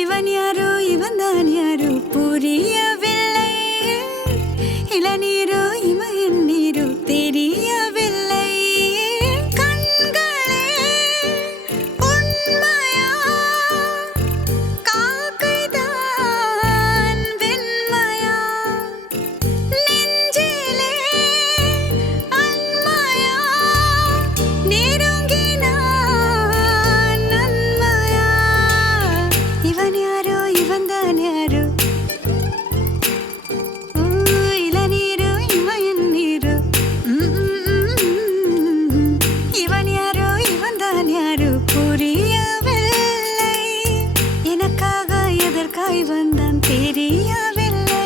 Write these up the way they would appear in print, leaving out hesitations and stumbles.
இவன் யாரோ இவன் தான் யாரோ புரியவில்லை. இளநீரோ இமயன் நீரோ தெரியவில்லை. கண்களே உண்மையா காக்கைதான் வெண்மையா நெஞ்சிலே அண்மையா நெருங்கினான் நன்மையா. இவன் யாரோ இவன் தான் யாரோ இளநீரோ இமயன் நீரோ இவன் யாரோ இவன் தான் யாரோ புரியவில்லை. எனக்காக எதற்காய் வந்தான் தெரியவில்லை.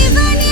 இவன்